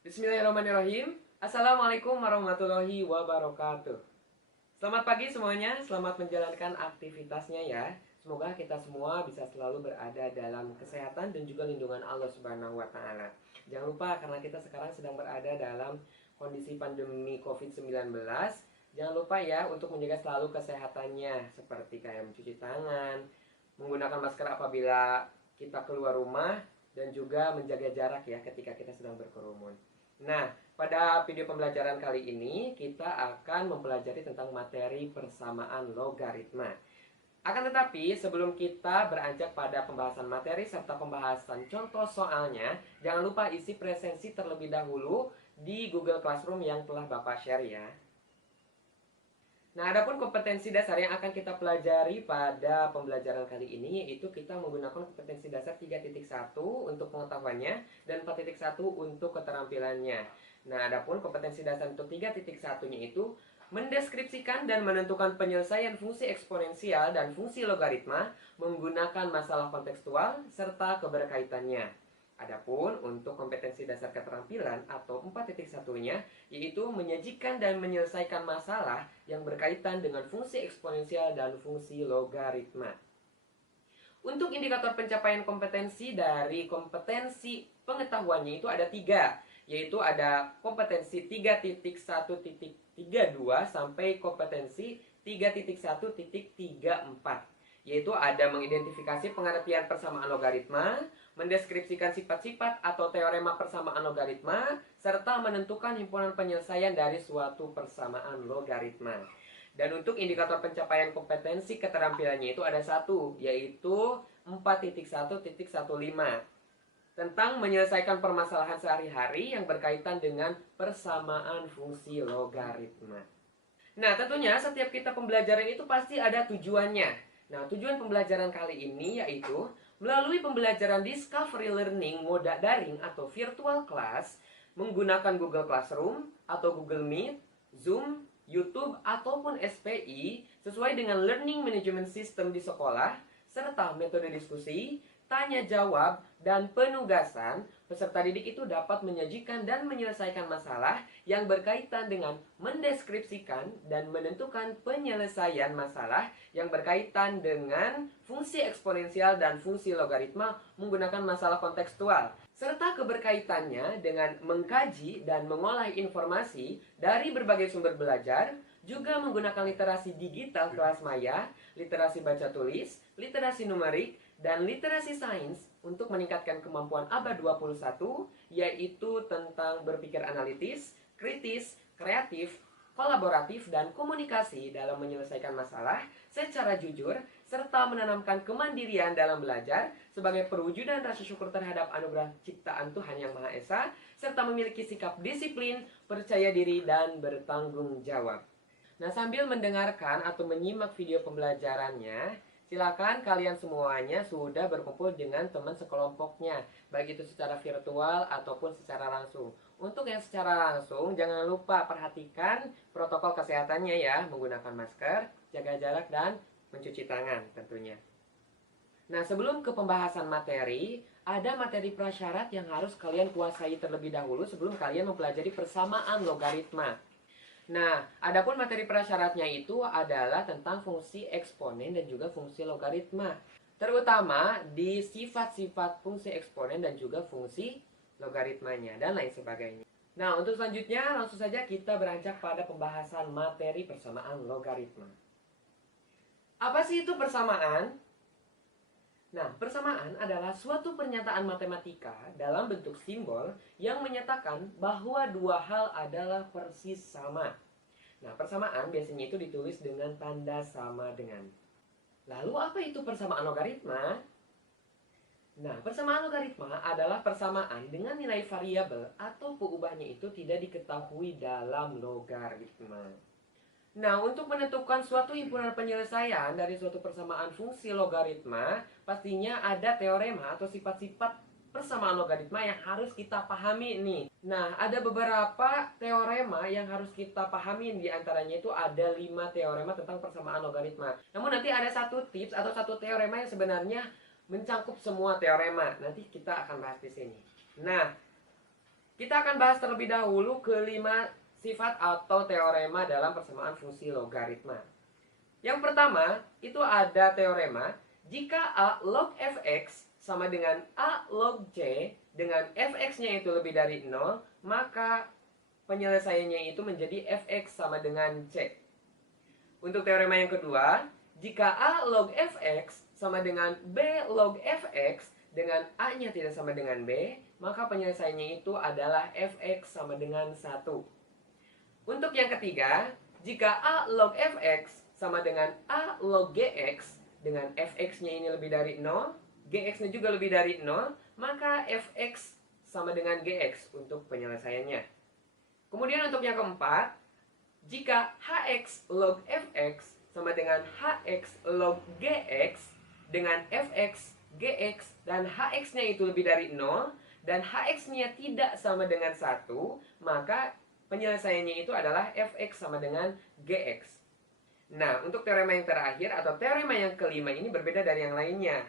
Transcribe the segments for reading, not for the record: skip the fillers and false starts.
Bismillahirrahmanirrahim. Assalamualaikum warahmatullahi wabarakatuh. Selamat pagi semuanya, selamat menjalankan aktivitasnya ya. Semoga kita semua bisa selalu berada dalam kesehatan dan juga lindungan Allah Subhanahu wa taala. Jangan lupa karena kita sekarang sedang berada dalam kondisi pandemi COVID-19, jangan lupa ya untuk menjaga selalu kesehatannya seperti kayak mencuci tangan, menggunakan masker apabila kita keluar rumah dan juga menjaga jarak ya ketika kita sedang berkerumun. Nah, pada video pembelajaran kali ini kita akan mempelajari tentang materi persamaan logaritma. Akan tetapi, sebelum kita beranjak pada pembahasan materi serta pembahasan contoh soalnya, jangan lupa isi presensi terlebih dahulu di Google Classroom yang telah Bapak share ya. Nah, adapun kompetensi dasar yang akan kita pelajari pada pembelajaran kali ini yaitu kita menggunakan kompetensi dasar 3.1 untuk pengetahuannya dan 4.1 untuk keterampilannya. Nah, adapun kompetensi dasar untuk 3.1-nya itu mendeskripsikan dan menentukan penyelesaian fungsi eksponensial dan fungsi logaritma menggunakan masalah kontekstual serta keberkaitannya. Adapun untuk kompetensi dasar keterampilan atau 4.1-nya yaitu menyajikan dan menyelesaikan masalah yang berkaitan dengan fungsi eksponensial dan fungsi logaritma. Untuk indikator pencapaian kompetensi dari kompetensi pengetahuannya itu ada 3, yaitu ada kompetensi 3.1.32 sampai kompetensi 3.1.34. Yaitu ada mengidentifikasi pengertian persamaan logaritma, mendeskripsikan sifat-sifat atau teorema persamaan logaritma, serta menentukan himpunan penyelesaian dari suatu persamaan logaritma. Dan untuk indikator pencapaian kompetensi keterampilannya itu ada 1, yaitu 4.1.15 tentang menyelesaikan permasalahan sehari-hari yang berkaitan dengan persamaan fungsi logaritma. Nah, tentunya setiap kita pembelajaran itu pasti ada tujuannya. Nah, tujuan pembelajaran kali ini yaitu melalui pembelajaran Discovery Learning moda daring atau virtual class menggunakan Google Classroom atau Google Meet, Zoom, YouTube, ataupun SPI sesuai dengan Learning Management System di sekolah, serta metode diskusi, tanya jawab, dan penugasan, peserta didik itu dapat menyajikan dan menyelesaikan masalah yang berkaitan dengan mendeskripsikan dan menentukan penyelesaian masalah yang berkaitan dengan fungsi eksponensial dan fungsi logaritma menggunakan masalah kontekstual, serta keberkaitannya dengan mengkaji dan mengolah informasi dari berbagai sumber belajar, juga menggunakan literasi digital kelas maya, literasi baca tulis, literasi numerik, dan literasi sains untuk meningkatkan kemampuan abad 21, yaitu tentang berpikir analitis, kritis, kreatif, kolaboratif, dan komunikasi dalam menyelesaikan masalah secara jujur, serta menanamkan kemandirian dalam belajar sebagai perwujudan rasa syukur terhadap anugerah ciptaan Tuhan Yang Maha Esa, serta memiliki sikap disiplin, percaya diri, dan bertanggung jawab. Nah, sambil mendengarkan atau menyimak video pembelajarannya, silakan kalian semuanya sudah berkumpul dengan teman sekelompoknya, baik itu secara virtual ataupun secara langsung. Untuk yang secara langsung, jangan lupa perhatikan protokol kesehatannya ya, menggunakan masker, jaga jarak, dan mencuci tangan tentunya. Nah, sebelum ke pembahasan materi, ada materi prasyarat yang harus kalian kuasai terlebih dahulu sebelum kalian mempelajari persamaan logaritma. Nah, adapun materi prasyaratnya itu adalah tentang fungsi eksponen dan juga fungsi logaritma. Terutama di sifat-sifat fungsi eksponen dan juga fungsi logaritmanya dan lain sebagainya. Nah, untuk selanjutnya langsung saja kita beranjak pada pembahasan materi persamaan logaritma. Apa sih itu persamaan? Nah, persamaan adalah suatu pernyataan matematika dalam bentuk simbol yang menyatakan bahwa dua hal adalah persis sama. Nah, persamaan biasanya itu ditulis dengan tanda sama dengan. Lalu apa itu persamaan logaritma? Nah, persamaan logaritma adalah persamaan dengan nilai variabel atau perubahannya itu tidak diketahui dalam logaritma. Nah, untuk menentukan suatu himpunan penyelesaian dari suatu persamaan fungsi logaritma, pastinya ada teorema atau sifat-sifat persamaan logaritma yang harus kita pahami nih. Nah, ada beberapa teorema yang harus kita pahami, di antaranya itu ada 5 teorema tentang persamaan logaritma. Namun nanti ada satu tips atau satu teorema yang sebenarnya mencangkup semua teorema. Nanti kita akan bahas di sini. Nah, Kita akan bahas terlebih dahulu kelima sifat atau teorema dalam persamaan fungsi logaritma. Yang pertama, itu ada teorema jika A log fx sama dengan A log c dengan fx-nya itu lebih dari 0, maka penyelesaiannya itu menjadi fx sama dengan c. Untuk teorema yang kedua, jika A log fx sama dengan B log fx dengan A-nya tidak sama dengan B, maka penyelesaiannya itu adalah fx sama dengan 1. Untuk yang ketiga, jika A log fx sama dengan A log gx dengan fx-nya ini lebih dari 0, gx-nya juga lebih dari 0, maka fx sama dengan gx untuk penyelesaiannya. Kemudian untuk yang keempat, jika hx log fx sama dengan hx log gx dengan fx, gx, dan hx-nya itu lebih dari 0 dan hx-nya tidak sama dengan 1, maka penyelesaiannya itu adalah fx sama dengan gx. Nah, untuk teorema yang terakhir atau teorema yang kelima ini berbeda dari yang lainnya.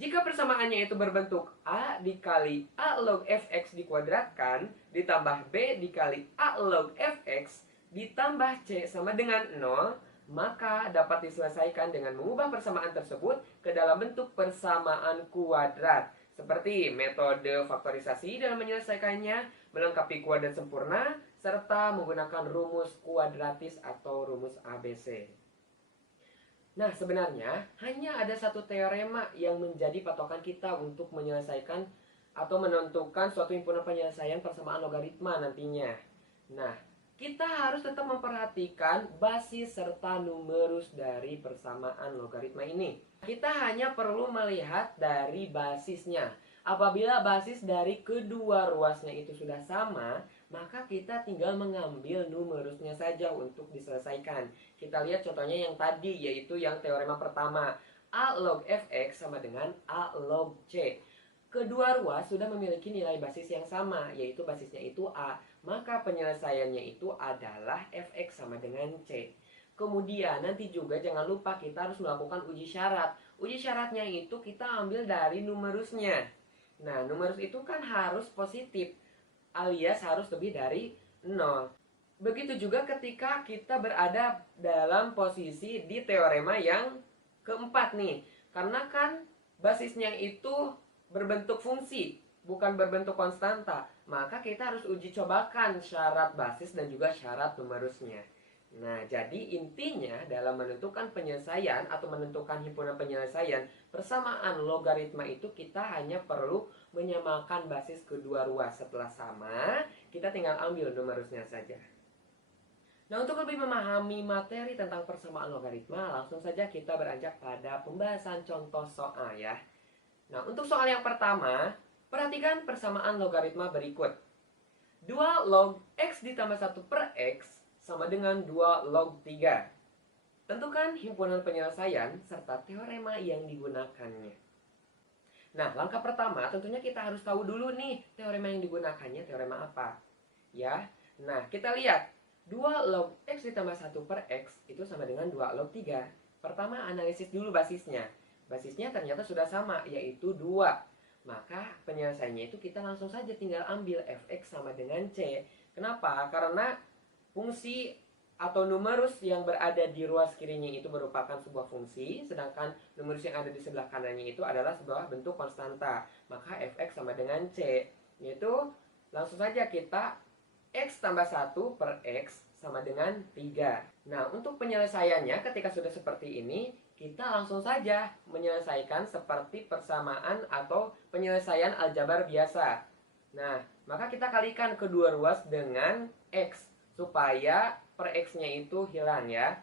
Jika persamaannya itu berbentuk A dikali A log fx dikuadratkan ditambah B dikali A log fx ditambah C sama dengan 0, maka dapat diselesaikan dengan mengubah persamaan tersebut ke dalam bentuk persamaan kuadrat. Seperti metode faktorisasi dalam menyelesaikannya, melengkapi kuadrat sempurna, serta menggunakan rumus kuadratis atau rumus ABC. Nah, sebenarnya hanya ada satu teorema yang menjadi patokan kita untuk menyelesaikan atau menentukan suatu himpunan penyelesaian persamaan logaritma nantinya. Nah, kita harus tetap memperhatikan basis serta numerus dari persamaan logaritma ini. Kita hanya perlu melihat dari basisnya. Apabila basis dari kedua ruasnya itu sudah sama, maka kita tinggal mengambil numerusnya saja untuk diselesaikan. Kita lihat contohnya yang tadi, yaitu yang teorema pertama. A log fx sama dengan A log c. Kedua ruas sudah memiliki nilai basis yang sama, yaitu basisnya itu A. Maka penyelesaiannya itu adalah fx sama dengan c. Kemudian nanti juga jangan lupa kita harus melakukan uji syarat. Uji syaratnya itu kita ambil dari numerusnya. Nah, numerus itu kan harus positif, alias harus lebih dari 0. Begitu juga ketika kita berada dalam posisi di teorema yang keempat nih. Karena kan basisnya itu berbentuk fungsi, bukan berbentuk konstanta. Maka kita harus uji cobakan syarat basis dan juga syarat numerusnya. Nah, jadi intinya dalam menentukan penyelesaian atau menentukan himpunan penyelesaian persamaan logaritma itu kita hanya perlu menyamakan basis kedua ruas. Setelah sama, kita tinggal ambil numerusnya saja. Nah, untuk lebih memahami materi tentang persamaan logaritma, langsung saja kita beranjak pada pembahasan contoh soal ya. Nah, untuk soal yang pertama, perhatikan persamaan logaritma berikut. 2 log x ditambah 1 per x sama dengan 2 log 3. Tentukan himpunan penyelesaian serta teorema yang digunakannya. Nah, langkah pertama tentunya kita harus tahu dulu nih teorema yang digunakannya teorema apa. Ya. Nah, kita lihat 2 log x ditambah 1 per x itu sama dengan 2 log 3. Pertama, analisis dulu basisnya. Basisnya ternyata sudah sama, yaitu 2. Maka penyelesaiannya itu kita langsung saja tinggal ambil fx sama dengan c. Kenapa? Karena fungsi atau numerus yang berada di ruas kirinya itu merupakan sebuah fungsi, sedangkan numerus yang ada di sebelah kanannya itu adalah sebuah bentuk konstanta. Maka fx sama dengan c, yaitu langsung saja kita x tambah 1 per x sama dengan 3. Nah, untuk penyelesaiannya ketika sudah seperti ini, kita langsung saja menyelesaikan seperti persamaan atau penyelesaian aljabar biasa. Nah, maka kita kalikan kedua ruas dengan x supaya per x-nya itu hilang ya.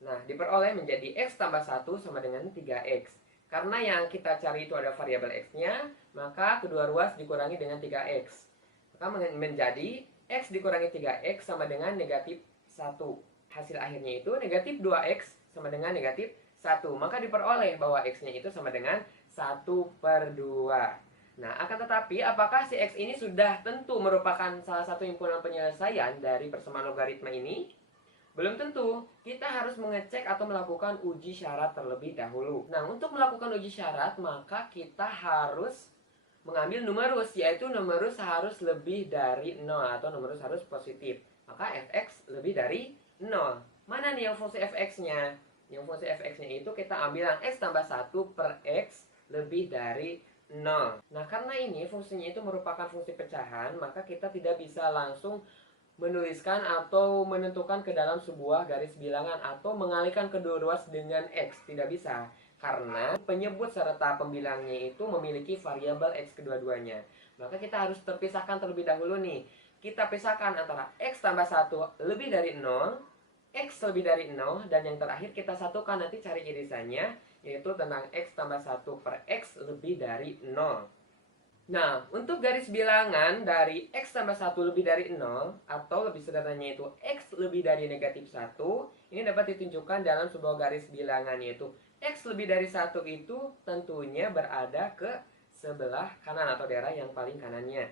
Nah, diperoleh menjadi x tambah 1 sama dengan 3x. Karena yang kita cari itu ada variabel x-nya, maka kedua ruas dikurangi dengan 3x. Maka menjadi x dikurangi 3x sama dengan negatif 1. Hasil akhirnya itu negatif 2x sama dengan negatif 1. Maka diperoleh bahwa x-nya itu sama dengan 1 per 2. Nah, akan tetapi apakah si x ini sudah tentu merupakan salah satu himpunan penyelesaian dari persamaan logaritma ini? Belum tentu. Kita harus mengecek atau melakukan uji syarat terlebih dahulu. Nah, untuk melakukan uji syarat, maka kita harus mengambil numerus, yaitu numerus harus lebih dari 0 atau numerus harus positif. Maka fx lebih dari 0. Mana nih yang fungsi fx-nya? Yang fungsi fx-nya itu kita ambil yang x tambah 1 per x lebih dari 0. Nah, karena ini fungsinya itu merupakan fungsi pecahan, maka kita tidak bisa langsung menuliskan atau menentukan ke dalam sebuah garis bilangan atau mengalihkan kedua ruas dengan x. Tidak bisa. Karena penyebut serta pembilangnya itu memiliki variabel x kedua-duanya. Maka kita harus terpisahkan terlebih dahulu nih. Kita pisahkan antara x tambah 1 lebih dari 0, x lebih dari 0, dan yang terakhir kita satukan, nanti cari irisannya, yaitu tentang x tambah 1 per x lebih dari 0. Nah, untuk garis bilangan dari x tambah 1 lebih dari 0, atau lebih sederhananya itu x lebih dari negatif 1, ini dapat ditunjukkan dalam sebuah garis bilangan, yaitu x lebih dari 1 itu tentunya berada ke sebelah kanan atau daerah yang paling kanannya.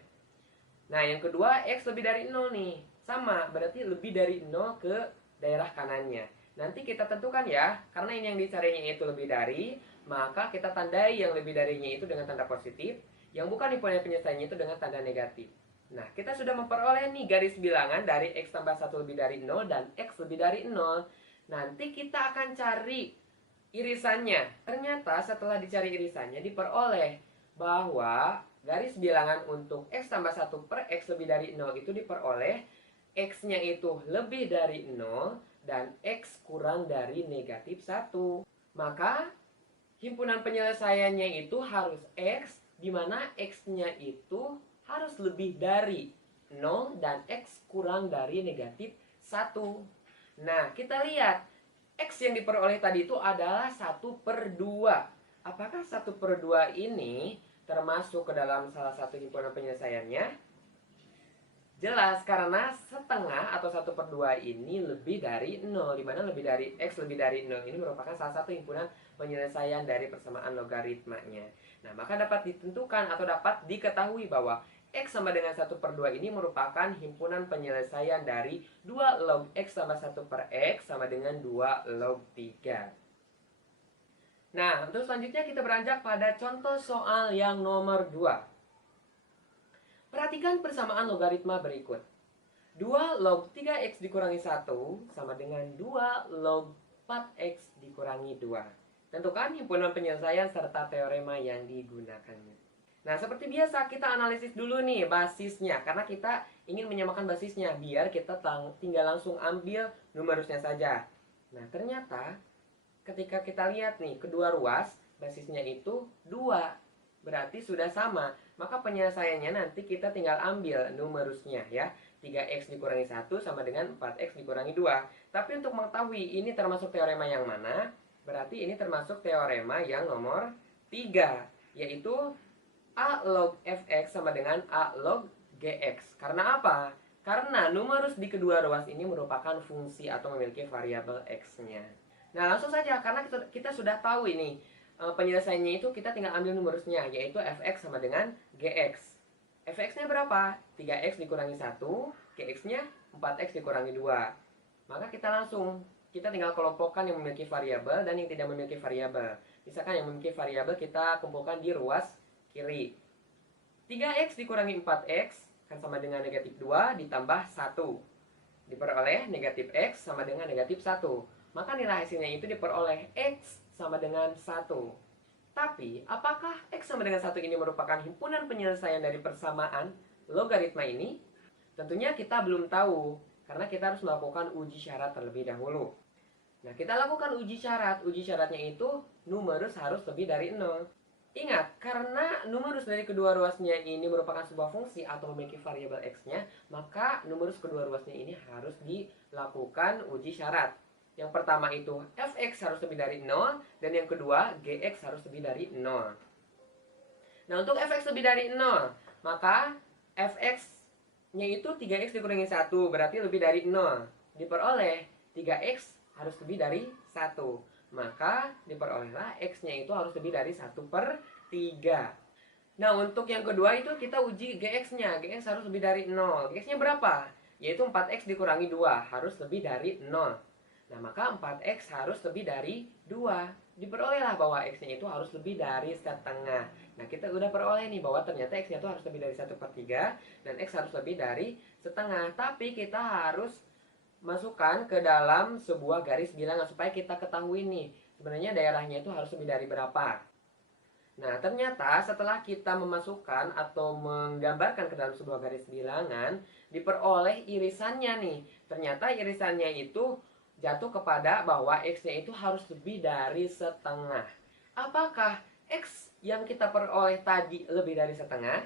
Nah, yang kedua x lebih dari 0 nih. Sama, berarti lebih dari 0 ke daerah kanannya. Nanti kita tentukan ya, karena ini yang dicarinya itu lebih dari, maka kita tandai yang lebih darinya itu dengan tanda positif, yang bukan himpunan penyelesaiannya itu dengan tanda negatif. Nah, kita sudah memperoleh nih garis bilangan dari x tambah 1 lebih dari 0 dan x lebih dari 0. Nanti kita akan cari irisannya. Ternyata setelah dicari irisannya diperoleh bahwa garis bilangan untuk x tambah 1 per x lebih dari 0 itu diperoleh x-nya itu lebih dari 0 dan x kurang dari negatif 1. Maka himpunan penyelesaiannya itu harus x, di mana x-nya itu harus lebih dari 0 dan x kurang dari negatif 1. Nah, kita lihat x yang diperoleh tadi itu adalah 1 per 2. Apakah 1 per 2 ini termasuk ke dalam salah satu himpunan penyelesaiannya? Jelas, karena setengah atau 1 per 2 ini lebih dari 0, dimana lebih dari x lebih dari 0 ini merupakan salah satu himpunan penyelesaian dari persamaan logaritmanya. Nah, maka dapat ditentukan atau dapat diketahui bahwa x sama dengan 1 per 2 ini merupakan himpunan penyelesaian dari 2 log x tambah 1 per x sama dengan 2 log 3. Nah, untuk selanjutnya kita beranjak pada contoh soal yang nomor 2. Perhatikan persamaan logaritma berikut. 2 log 3x dikurangi 1 sama dengan 2 log 4x dikurangi 2. Tentukan himpunan penyelesaian serta teorema yang digunakannya. Nah, seperti biasa kita analisis dulu nih basisnya, karena kita ingin menyamakan basisnya biar kita tinggal langsung ambil numerusnya saja. Nah, ternyata ketika kita lihat nih kedua ruas basisnya itu 2, berarti sudah sama. Maka penyelesaiannya nanti kita tinggal ambil numerusnya ya. 3x dikurangi 1 sama dengan 4x dikurangi 2. Tapi untuk mengetahui ini termasuk teorema yang mana, berarti ini termasuk teorema yang nomor 3, yaitu A log fx sama dengan A log gx. Karena apa? Karena numerus di kedua ruas ini merupakan fungsi atau memiliki variabel x-nya. Nah, langsung saja karena kita sudah tahu ini penyelesaiannya itu kita tinggal ambil numerusnya, yaitu fx sama dengan gx. Fx-nya berapa? 3x dikurangi 1, gx-nya 4x dikurangi 2. Maka kita tinggal kelompokkan yang memiliki variabel dan yang tidak memiliki variabel. Misalkan yang memiliki variabel kita kumpulkan di ruas kiri. 3x dikurangi 4x kan sama dengan negatif 2 ditambah 1. Diperoleh negatif x sama dengan negatif 1. Maka nilai hasilnya itu diperoleh x sama dengan 1. Tapi, apakah x sama dengan 1 ini merupakan himpunan penyelesaian dari persamaan logaritma ini? Tentunya kita belum tahu, karena kita harus melakukan uji syarat terlebih dahulu. Nah, kita lakukan uji syarat. Uji syaratnya itu numerus harus lebih dari 0. Ingat, karena numerus dari kedua ruasnya ini merupakan sebuah fungsi atau memiliki variabel x-nya, maka numerus kedua ruasnya ini harus dilakukan uji syarat. Yang pertama itu fx harus lebih dari 0, dan yang kedua gx harus lebih dari 0. Nah, untuk fx lebih dari 0, maka fx-nya itu 3x dikurangi 1, berarti lebih dari 0. Diperoleh 3x harus lebih dari 1. Maka diperolehlah x-nya itu harus lebih dari 1 per 3. Nah, untuk yang kedua itu kita uji gx-nya. Gx harus lebih dari 0. Gx-nya berapa? Yaitu 4x dikurangi 2, harus lebih dari 0. Nah, maka 4x harus lebih dari 2. diperolehlah bahwa X-nya itu harus lebih dari setengah. Nah, kita udah peroleh nih bahwa ternyata X-nya itu harus lebih dari 1/3 dan X harus lebih dari setengah. Tapi kita harus masukkan ke dalam sebuah garis bilangan supaya kita ketahui nih sebenarnya daerahnya itu harus lebih dari berapa. Nah, ternyata setelah kita memasukkan atau menggambarkan ke dalam sebuah garis bilangan, diperoleh irisannya nih. Ternyata irisannya itu jatuh kepada bahwa X-nya itu harus lebih dari setengah. Apakah X yang kita peroleh tadi lebih dari setengah?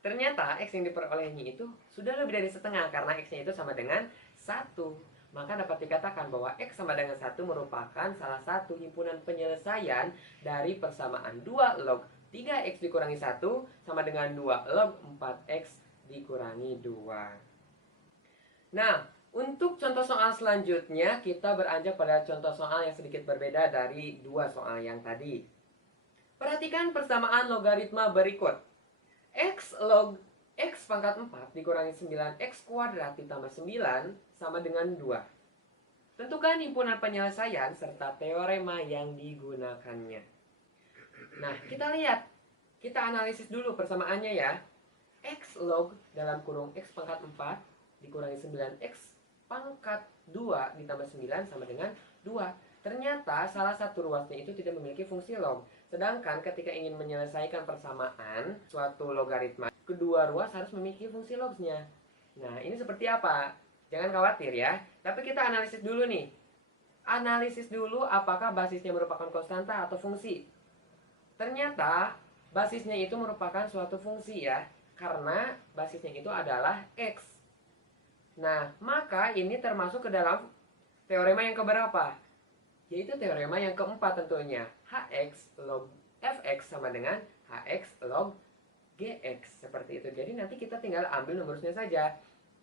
Ternyata X yang diperolehnya itu sudah lebih dari setengah karena X-nya itu sama dengan 1. Maka dapat dikatakan bahwa X sama dengan 1 merupakan salah satu himpunan penyelesaian dari persamaan 2 log 3X dikurangi 1 sama dengan 2 log 4X dikurangi 2. Nah, untuk contoh soal selanjutnya kita beranjak pada contoh soal yang sedikit berbeda dari dua soal yang tadi. Perhatikan persamaan logaritma berikut. X log X pangkat 4 dikurangi 9X kuadrat ditambah 9 sama dengan 2. Tentukan himpunan penyelesaian serta teorema yang digunakannya. Nah, kita lihat. Kita analisis dulu persamaannya ya. X log dalam kurung X pangkat 4 dikurangi 9X pangkat 2 ditambah 9 sama dengan 2. Ternyata salah satu ruasnya itu tidak memiliki fungsi log. Sedangkan ketika ingin menyelesaikan persamaan suatu logaritma, kedua ruas harus memiliki fungsi logsnya. Nah, ini seperti apa? Jangan khawatir ya. Tapi kita analisis dulu nih. Analisis dulu apakah basisnya merupakan konstanta atau fungsi. Ternyata basisnya itu merupakan suatu fungsi ya. Karena basisnya itu adalah X. Nah, maka ini termasuk ke dalam teorema yang keberapa? Yaitu teorema yang keempat tentunya. Hx log fx sama dengan hx log gx. Seperti itu. Jadi nanti kita tinggal ambil numerusnya saja.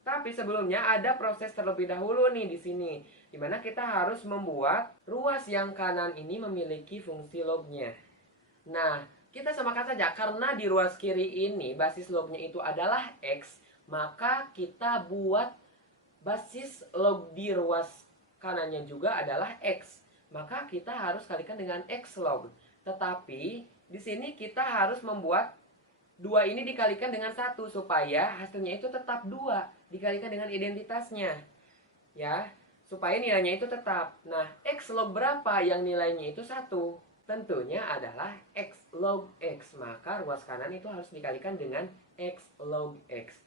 Tapi sebelumnya ada proses terlebih dahulu nih di sini. Dimana kita harus membuat ruas yang kanan ini memiliki fungsi lognya. Nah, kita samakan saja. Karena di ruas kiri ini basis lognya itu adalah X. Maka kita buat basis log di ruas kanannya juga adalah X. Maka kita harus kalikan dengan X log. Tetapi di sini kita harus membuat 2 ini dikalikan dengan 1 supaya hasilnya itu tetap 2 dikalikan dengan identitasnya. Ya, supaya nilainya itu tetap. Nah, X log berapa yang nilainya itu 1? Tentunya adalah X log X. Maka ruas kanan itu harus dikalikan dengan X log X.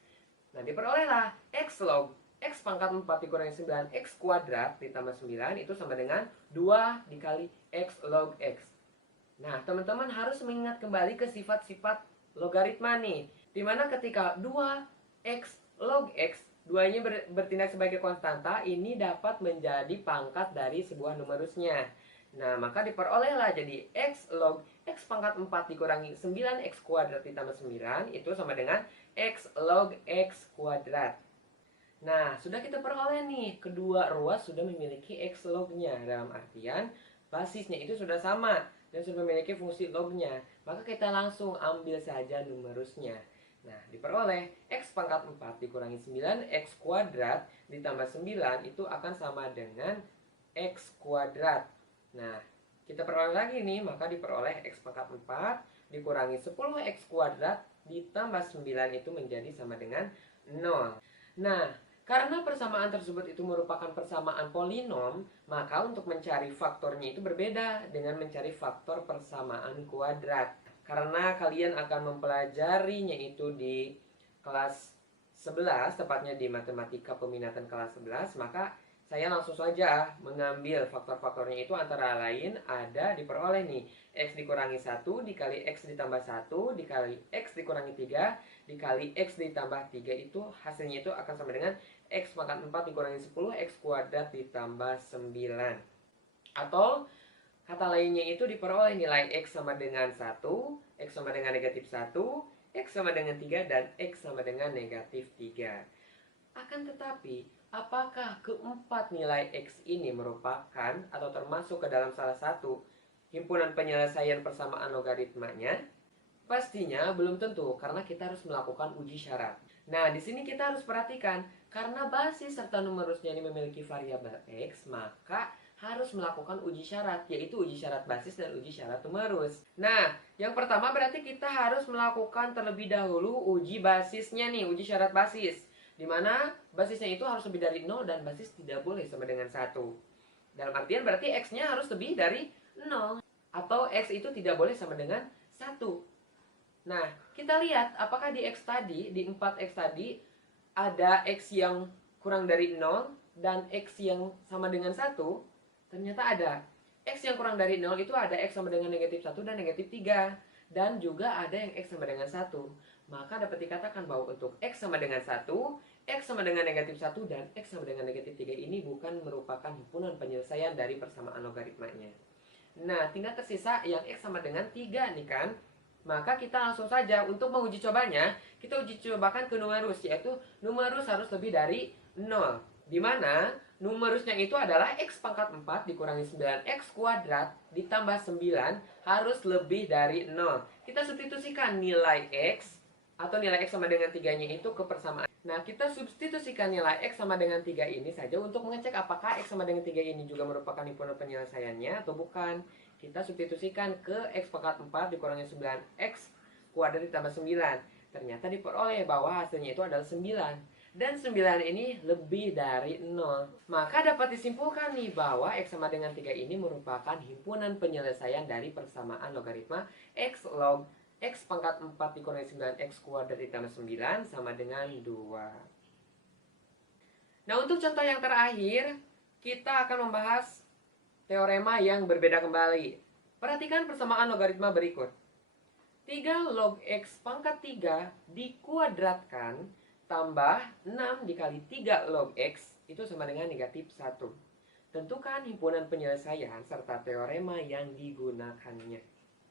Nah, diperolehlah X log X pangkat 4 dikurangi 9X kuadrat ditambah 9 itu sama dengan 2 dikali X log X. Nah, teman-teman harus mengingat kembali ke sifat-sifat logaritma nih. Dimana ketika 2X log X, 2-nya bertindak sebagai konstanta, ini dapat menjadi pangkat dari sebuah numerusnya. Nah, maka diperolehlah jadi X log X pangkat 4 dikurangi 9X kuadrat ditambah 9 itu sama dengan X log X kuadrat. Nah, sudah kita peroleh nih, kedua ruas sudah memiliki X lognya. Dalam artian, basisnya itu sudah sama dan sudah memiliki fungsi lognya. Maka kita langsung ambil saja numerusnya. Nah, diperoleh X pangkat 4 dikurangi 9X kuadrat ditambah 9 itu akan sama dengan X kuadrat. Nah, kita peroleh lagi nih, maka diperoleh X pangkat 4 dikurangi 10X kuadrat ditambah 9 itu menjadi sama dengan 0. Nah, karena persamaan tersebut itu merupakan persamaan polinom, maka untuk mencari faktornya itu berbeda dengan mencari faktor persamaan kuadrat. Karena kalian akan mempelajarinya itu di kelas 11, tepatnya di matematika peminatan kelas 11, maka saya langsung saja mengambil faktor-faktornya itu antara lain ada diperoleh nih. X dikurangi 1 dikali X ditambah 1 dikali X dikurangi 3 dikali X ditambah 3 itu hasilnya itu akan sama dengan X pangkat 4 dikurangi 10 X kuadrat ditambah 9. Atau kata lainnya itu diperoleh nilai X sama dengan 1, X sama dengan negatif 1, X sama dengan 3, dan X sama dengan negatif 3. Akan tetapi, apakah keempat nilai X ini merupakan atau termasuk ke dalam salah satu himpunan penyelesaian persamaan logaritmanya? Pastinya belum tentu karena kita harus melakukan uji syarat. Nah, di sini kita harus perhatikan karena basis serta numerusnya ini memiliki variabel X, maka harus melakukan uji syarat, yaitu uji syarat basis dan uji syarat numerus. Nah, yang pertama berarti kita harus melakukan terlebih dahulu uji basisnya nih, uji syarat basis. Dimana basisnya itu harus lebih dari 0 dan basis tidak boleh sama dengan 1. Dalam artian berarti X-nya harus lebih dari 0. Atau X itu tidak boleh sama dengan 1. Nah, kita lihat apakah di X tadi, di 4X tadi, ada X yang kurang dari 0 dan X yang sama dengan 1. Ternyata ada. X yang kurang dari 0 itu ada X sama dengan negatif 1 dan negatif 3. Dan juga ada yang X sama dengan 1. Maka dapat dikatakan bahwa untuk X sama dengan 1, X sama dengan negatif 1, dan X sama dengan negatif 3 ini bukan merupakan himpunan penyelesaian dari persamaan logaritmanya. Nah, tinggal tersisa yang X sama dengan 3 nih kan. Maka kita langsung saja untuk menguji cobanya, kita uji cobakan ke numerus, yaitu numerus harus lebih dari 0. Dimana numerusnya itu adalah X pangkat 4 dikurangi 9X kuadrat ditambah 9 harus lebih dari 0. Kita substitusikan nilai X atau nilai X sama dengan 3-nya itu ke persamaan. Nah, kita substitusikan nilai X sama dengan 3 ini saja untuk mengecek apakah X sama dengan 3 ini juga merupakan himpunan penyelesaiannya atau bukan. Kita substitusikan ke X pangkat 4 dikurangi 9X kuadrat ditambah 9. Ternyata diperoleh bahwa hasilnya itu adalah 9. Dan 9 ini lebih dari 0. Maka dapat disimpulkan nih bahwa X sama dengan 3 ini merupakan himpunan penyelesaian dari persamaan logaritma X log X pangkat 4 dikurangi 9X kuadrat ditambah 9 sama dengan 2. Nah, untuk contoh yang terakhir, kita akan membahas teorema yang berbeda kembali. Perhatikan persamaan logaritma berikut. 3 log X pangkat 3 dikuadratkan tambah 6 dikali 3 log X itu sama dengan negatif 1. Tentukan himpunan penyelesaian serta teorema yang digunakannya.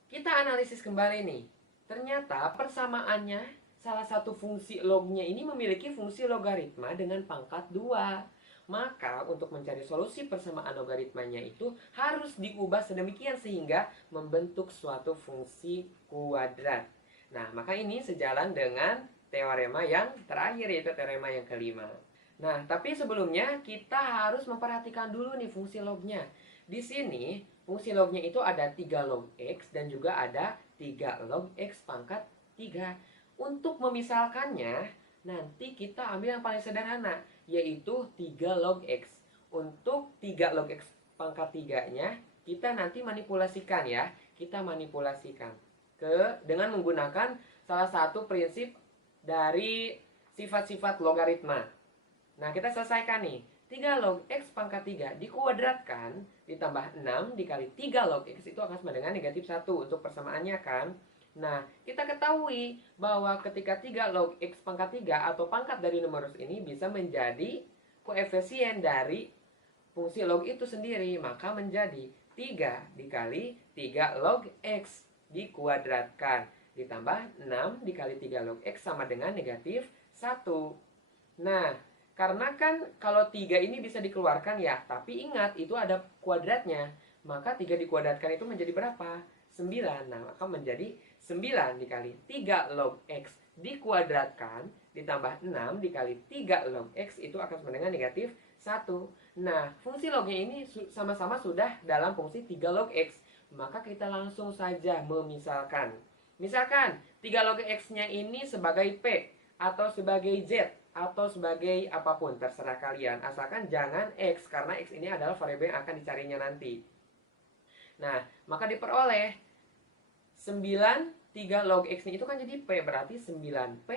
Kita analisis kembali nih. Ternyata persamaannya salah satu fungsi lognya ini memiliki fungsi logaritma dengan pangkat 2. Maka untuk mencari solusi persamaan logaritmanya itu harus diubah sedemikian sehingga membentuk suatu fungsi kuadrat. Nah, maka ini sejalan dengan teorema yang terakhir, yaitu teorema yang kelima. Nah, tapi sebelumnya kita harus memperhatikan dulu nih fungsi lognya. Di sini fungsi lognya itu ada 3 log X dan juga ada 3 log X pangkat 3. Untuk memisalkannya, nanti kita ambil yang paling sederhana, yaitu 3 log X. Untuk 3 log X pangkat 3-nya, kita nanti manipulasikan ya. Kita manipulasikan dengan menggunakan salah satu prinsip dari sifat-sifat logaritma. Nah, kita selesaikan nih. 3 log X pangkat 3 dikuadratkan ditambah 6 dikali 3 log X itu akan sama dengan negatif 1 untuk persamaannya kan. Nah, kita ketahui bahwa ketika 3 log X pangkat 3 atau pangkat dari numerus ini bisa menjadi koefisien dari fungsi log itu sendiri. Maka menjadi 3 dikali 3 log X dikuadratkan ditambah 6 dikali 3 log X sama dengan negatif 1. Nah, karena kan kalau 3 ini bisa dikeluarkan ya, tapi ingat itu ada kuadratnya. Maka 3 dikuadratkan itu menjadi berapa? 9. Nah, maka menjadi 9 dikali 3 log X dikuadratkan ditambah 6 dikali 3 log X itu akan sama dengan negatif 1. Nah, fungsi lognya ini sama-sama sudah dalam fungsi 3 log X. Maka kita langsung saja memisalkan. Misalkan 3 log X-nya ini sebagai P atau sebagai Z atau sebagai apapun, terserah kalian. Asalkan jangan X, karena X ini adalah variabel yang akan dicarinya nanti. Nah, maka diperoleh 9 3 log X itu kan jadi P, berarti 9P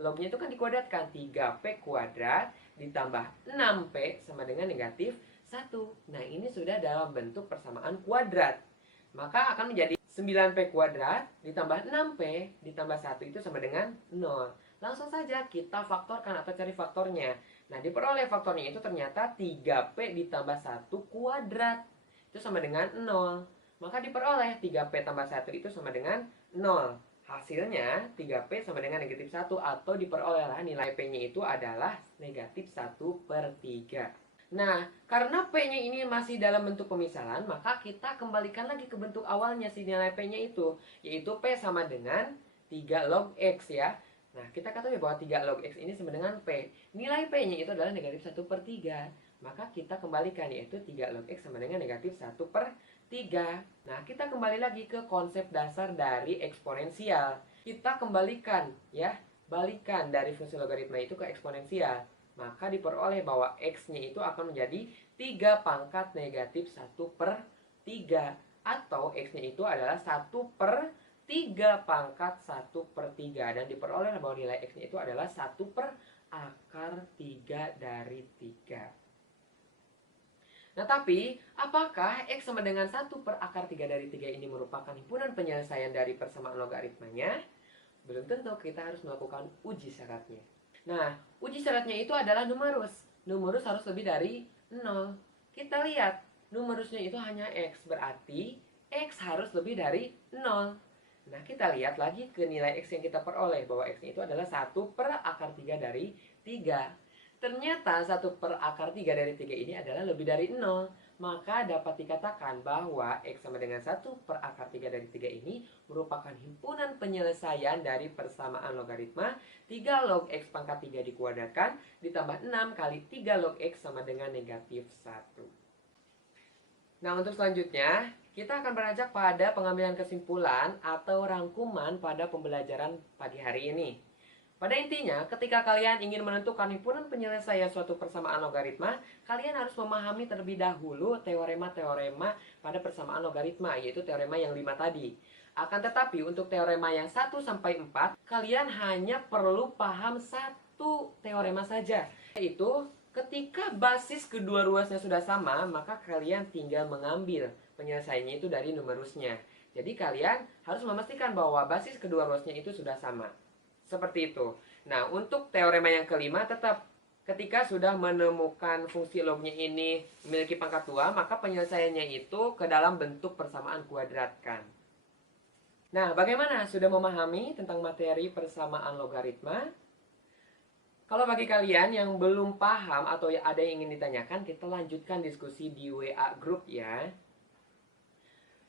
lognya itu kan dikuadratkan 3P kuadrat ditambah 6P sama dengan negatif 1. Nah, ini sudah dalam bentuk persamaan kuadrat. Maka akan menjadi 9P kuadrat ditambah 6P ditambah 1 itu sama dengan 0. Langsung saja kita faktorkan atau cari faktornya. Nah, diperoleh faktornya itu ternyata 3P ditambah 1 kuadrat itu sama dengan 0. Maka diperoleh 3P tambah 1 itu sama dengan 0. Hasilnya 3P sama dengan negatif 1 atau diperolehlah nilai P-nya itu adalah negatif 1/3. Nah, karena P-nya ini masih dalam bentuk pemisalan, maka kita kembalikan lagi ke bentuk awalnya si nilai P-nya itu, yaitu P sama dengan 3 log X ya. Nah, kita ketahui bahwa 3 log X ini sama dengan P. Nilai P-nya itu adalah negatif 1/3. Maka kita kembalikan, yaitu 3 log X sama dengan negatif 1/3. Nah, kita kembali lagi ke konsep dasar dari eksponensial. Kita kembalikan, ya, balikan dari fungsi logaritma itu ke eksponensial. Maka diperoleh bahwa X-nya itu akan menjadi 3 pangkat negatif 1/3. Atau X-nya itu adalah 1/3 pangkat 1/3. Dan diperoleh bahwa nilai X-nya itu adalah 1/3 dari 3. Nah, tapi apakah X sama dengan 1/3 dari 3 ini merupakan himpunan penyelesaian dari persamaan logaritmanya? Belum tentu, kita harus melakukan uji syaratnya. Nah, uji syaratnya itu adalah numerus. Numerus harus lebih dari 0. Kita lihat, numerusnya itu hanya X, berarti X harus lebih dari 0. Nah, kita lihat lagi ke nilai X yang kita peroleh, bahwa X-nya itu adalah 1/3 dari 3. Ternyata 1/3 dari 3 ini adalah lebih dari 0. Maka dapat dikatakan bahwa X sama dengan 1/3 dari 3 ini merupakan himpunan penyelesaian dari persamaan logaritma 3 log X pangkat 3 dikuadratkan ditambah 6 kali 3 log X sama dengan negatif 1. Nah, untuk selanjutnya, kita akan beranjak pada pengambilan kesimpulan atau rangkuman pada pembelajaran pagi hari ini. Pada intinya, ketika kalian ingin menentukan himpunan penyelesaian suatu persamaan logaritma, kalian harus memahami terlebih dahulu teorema-teorema pada persamaan logaritma, yaitu teorema yang 5 tadi. Akan tetapi, untuk teorema yang 1-4, kalian hanya perlu paham satu teorema saja, yaitu ketika basis kedua ruasnya sudah sama, maka kalian tinggal mengambil penyelesaiannya itu dari numerusnya. Jadi kalian harus memastikan bahwa basis kedua ruasnya itu sudah sama. Seperti itu. Nah, untuk teorema yang kelima tetap ketika sudah menemukan fungsi lognya ini memiliki pangkat 2, maka penyelesaiannya itu ke dalam bentuk persamaan kuadratkan. Nah, bagaimana? Sudah memahami tentang materi persamaan logaritma? Kalau bagi kalian yang belum paham atau ada yang ingin ditanyakan, kita lanjutkan diskusi di WA group ya.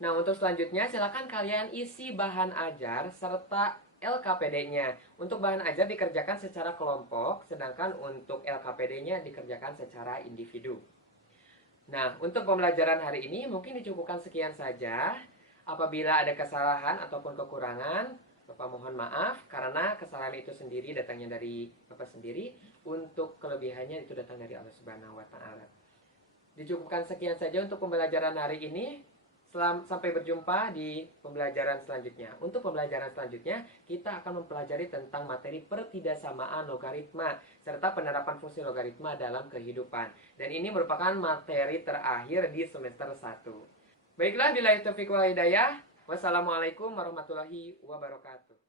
Nah, untuk selanjutnya silakan kalian isi bahan ajar serta LKPD-nya. Untuk bahan ajar dikerjakan secara kelompok, sedangkan untuk LKPD-nya dikerjakan secara individu. Nah, untuk pembelajaran hari ini mungkin dicukupkan sekian saja. Apabila ada kesalahan ataupun kekurangan, Bapak mohon maaf karena kesalahan itu sendiri datangnya dari Bapak sendiri. Untuk kelebihannya itu datang dari Allah Subhanahu wa taala. Dicukupkan sekian saja untuk pembelajaran hari ini. Sampai berjumpa di pembelajaran selanjutnya. Untuk pembelajaran selanjutnya, kita akan mempelajari tentang materi pertidaksamaan logaritma serta penerapan fungsi logaritma dalam kehidupan. Dan ini merupakan materi terakhir di semester 1. Baiklah, billahi taufiq wal hidayah. Wassalamualaikum warahmatullahi wabarakatuh.